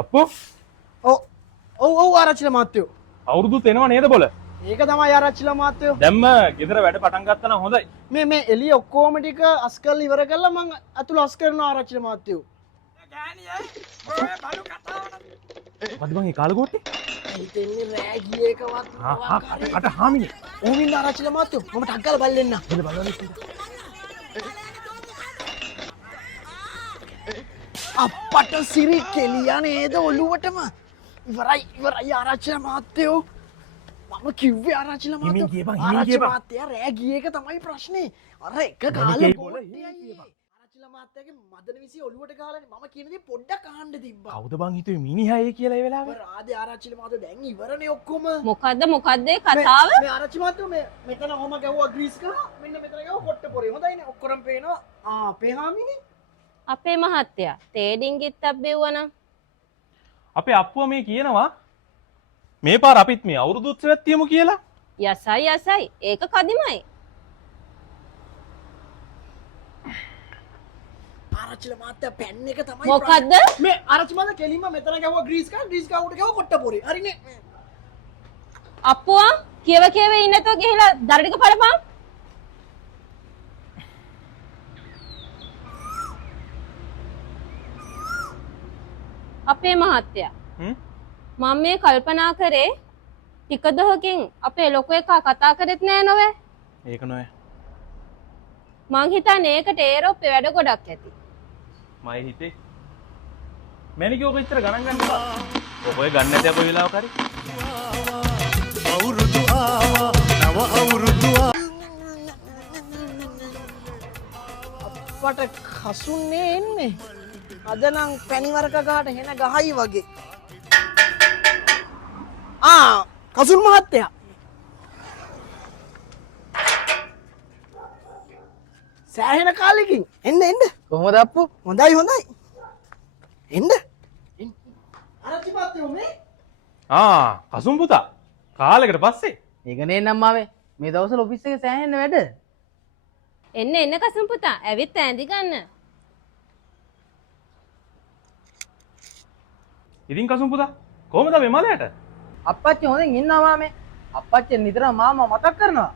අප්පෝ ඔව් ආරච්චිල මාත්‍යෝ. අවුරුදුත් එනවා නේද බොල? ඒක තමයි ආරච්චිල මාත්‍යෝ. දැම්ම ගෙදර වැඩ පටන් ගත්තා නම් හොඳයි. මේ එළිය ඔක්කොම ටික අස් කරලා ඉවර කරලා මං අතුල අස් කරනවා ආරච්චිල මාත්‍යෝ. මොකද බං ඒ කාලගෝට්ටේ? හිතෙන්නේ රෑ ගියේ එකවත් කට හාමිනේ. ඕමින් ආරච්චිල මාත්‍යෝ මම ටක් ගාලා බලන්න. එළ බලන්න. අප්පට සිරි කෙලියා නේද ඔළුවටම. ඉවරයි ආරච්චිල මාත්‍යෝ. මම කිව්වේ ආරච්චිල මාත්‍යෝ. හිමින් කියපන් හිමින් කියපන්. මාත්‍යා රෑ ගියේ එක තමයි ප්‍රශ්නේ. අර එක කාලේ ගෝට්ටේ ආරච්චිල මාත්‍යාගේ මදන විසිය ඔළුවට ගහලානේ මම කියන දේ පොඩ්ඩක් අහන්න තිබ්බා. කවුද බං හිතුවේ මිනිහා ඒ කියලා ඒ වෙලාවේ? රාදේ ආරච්චිල මාත්‍යෝ දැන් ඉවරනේ ඔක්කොම. මොකද්ද ඒ කතාව? මේ ආරච්චි මාත්‍යෝ මෙතන ඔහම ගැව්වා ග්‍රීස් කරා. මෙන්න මෙතන ගැව්වා කොට්ට පොරේ. හොඳයිනේ ඔක්කොරම් පේනවා. අපේ හාමිනේ. අපේ මහත්තයා තේඩින් ගිත්තක් බෙව්වනම් අපේ අප්පුවා මේ කියනවා මේ පාර අපිත් මේ අවුරුදු උත්සවයක් තියමු කියලා. යසයි ඒක කදිමයි. ආරච්චිල මාත්‍යා පැන් එක තමයි මොකද්ද? මේ ආරච්චි මාත්‍යා කෙලින්ම මෙතන ගැව්වා ග්‍රීස් කරා උඩ ගැව්වා කොට්ට පොරේ. හරිනේ. අප්පුවා කියව ඉන්න නැතුව ගිහිලා දර ටික පළපන්. අපේ මහත්තයා මම මේ කල්පනා කරේ ටික දහකින් අපේ ලොකු එකා කතා කරෙත් නෑ නොවේ. ඒක නෑ. මං හිතන්නේ ඒකට ඒරොප්පේ වැඩ ගොඩක් ඇති. මයි හිතේ. මැනිකෝ කොච්චර ගණන් ගන්න බා. ඔය ගන්න නැති අපේ වෙලාවක හරි. අවුරුදු ආවා නව අවුරුදු අප්පට කසුන්නේ එන්නේ. අද නම් පැණිවරක ගහට හෙන ගහයි වගේ. කසුන් මහත්තයා. සෑහෙන කාලෙකින් එන්න. කොහොමද අප්පු? හොඳයි. එන්න. ආරච්චි මහත්තයෝ මේ. කසුම් පුතා. කාලෙකට පස්සේ. ඒක නේ නම්මාවේ. මේ දවස්වල ඔෆිස් එකේ සෑහෙන වැඩ. එන්න කසුම් පුතා ඇවිත් ඇඳි ගන්න. ඉතින් කසුම් පුතා කොහමද මේ මලයට? අප්පච්චි හොඳින් ඉන්නවා මාමේ. අප්පච්චි නිතරම මාමා මතක් කරනවා.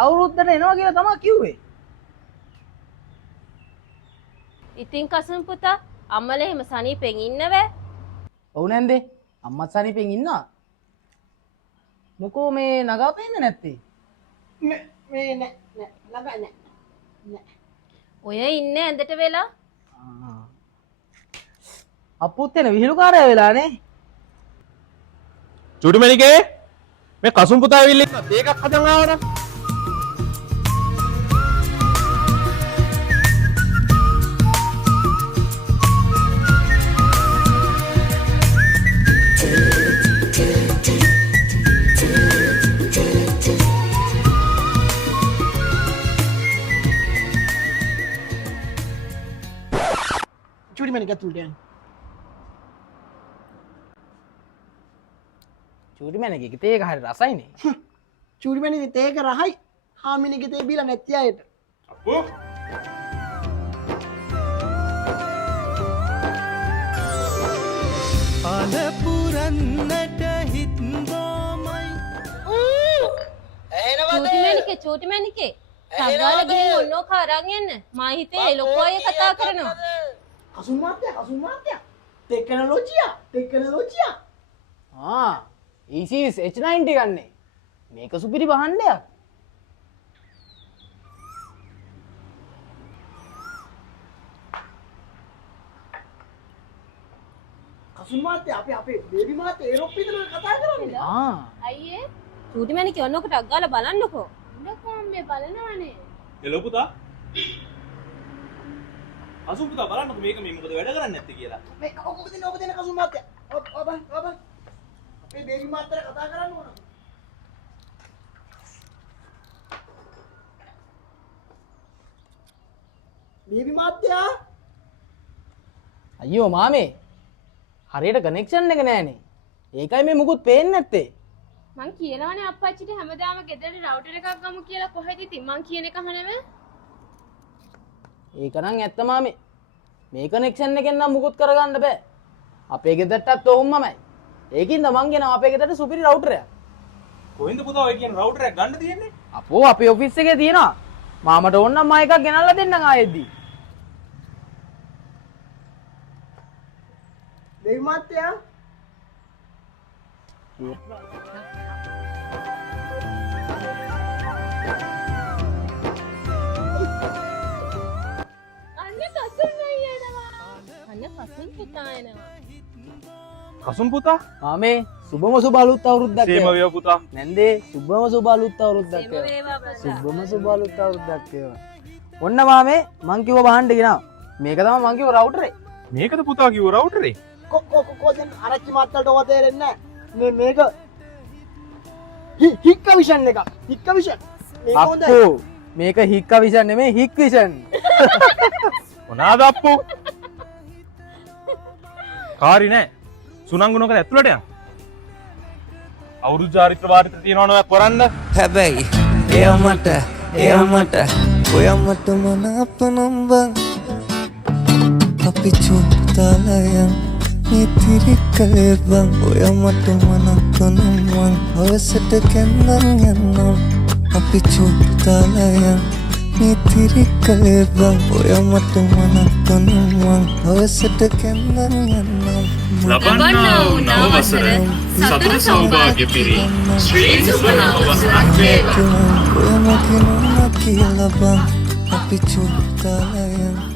අවුරුද්දට එනවා කියලා තමයි කිව්වේ. ඉතින් කසුම් පුතා අම්මලා එහෙම සනීපෙන් ඉන්නවෑ. ඔව් නැන්දේ. අම්මත් සනීපෙන් ඉන්නවා. මොකෝ මේ නගා පෙන්නේ නැත්තේ? මේ නෑ. ඔය ඉන්නේ ඇඳට වෙලා. අප්පුත් එන විහිළුකාරය වෙලානේ. චුටි මණිකේ මේ කසුම් පුතා ඇවිල්ලා ඉන්නවා. දෙකක් හදන් ආවද? චුටි මණික ඇතුළට යන්න. චූටි මැනගේ තේක හරි රසයිනේ. චුටි මණික තේක රහයි. හාමිනේගේ තේ බීලා නැති අයට. අප්පෝ අලපුරන්නට හිත්බෝමයි චූටි මැනිකේ සග්ගාල ගිහින් ඔන්නෝ කරන් එන්න. මා හිතේ ලොකු අය කතා කරනවා. කසුන් මාත්‍යා. ටෙක්නොලොජියා. ECS H90 ගන්නේ. මේක සුපිරි බහණ්ඩයක්. කසුන් මාත්‍යා අපේ බේබි මාත්‍යා ඒරොප් විතර කතා කරන්නේ. අයියේ චූටි මැනිකේ ඔන්නෝකට අග්ගාලා බලන්නකෝ. ඉන්නකෝ මේ බලනවනේ. එළෝ පුතා. කසුම් පුතා බලන්නකෝ මේක මේ මොකද වැඩ කරන්නේ නැත්තේ කියලා. මේ ඔබ දෙන කසුන් මාත්‍යා. ඔබ අපේ බේබි මාත්‍යා කතා කරන්න ඕන. බේබි මාත්‍යා. අයියෝ මාමේ. හරියට කනෙක්ෂන් එක නෑනේ. ඒකයි මේ මුකුත් පේන්නේ නැත්තේ. මං කියනවනේ අප්පච්චිට හැමදාම ගෙදරට රවුටර් එකක් ගමු කියලා කොහෙද ඉතින් මං කියන එක අහනව. ඒක නම් ඇත්ත මාමේ. මේ කනෙක්ෂන් එකෙන් නම් මුකුත් කරගන්න බෑ. අපේ ගෙදරටත් ඔවුන්මමයි. ඒකින්ද මං ගෙනවා අපේ ගෙදරට සුපිරි රවුටරයක්. කොහෙන්ද පුතා ඔය කියන රවුටර් එක ගන්න තියෙන්නේ? අපෝ අපේ ඔෆිස් එකේ තියෙනවා. මාමට ඕන නම් මම එකක් ගෙනල්ලා දෙන්නම් ආයෙද්දී. දෙවි මාත්‍යා කසුම් පුතා මාමේ සුබම සුබ අලුත් අවුරුද්දක් සේම වේවා පුතා. නැන්දේ සුබම සුබ අලුත් අවුරුද්දක් සුබම සුබ අලුත් අවුරුද්දක් වේවා. ඔන්න මාමේ මං කිව්ව බහන්න ගෙනාව. මේක තමයි මං කිව්ව රවුටරේ. මේකද පුතා කිව්ව රවුටරේ? කො දැන් ආරච්චි මාත්තලට ඔව තේරෙන්නේ නැහැ. මේක හික්ක විෂන් එක. හික්ක විෂන්. මේක හොඳයි. අප්පෝ මේක හික්ක විෂන් නෙමෙයි හික් විෂන්. මොනාද අප්පෝ? කාරි නෑ. සුනංගුණක ඇතුළට යන්න. අවුරුදු චාරිත්‍ර වාරිත්‍ර තියනවා නෝ කරන්න. හැබැයි එයාමට ඔයාමට මනාපනම් බං අපි චුත්තාලයන් නිතිරිකලේ බං ඔයාමට මනාපනම් බං හවසට කැන්දන් යන්නම් අපි චුත්තාලයන් නිතිරිකලේ බං ඔයාමට මනාපනම් බං හවසට කැන්දන් යන්නම් ලබන්නා වූ නව වසර සතුට සෞභාග්‍ය පිරි ශ්‍රී සුබ නව වසරක් වේවා. ඔයාමගේ නෝනා කියලා බං අපි චුත්තාලයන්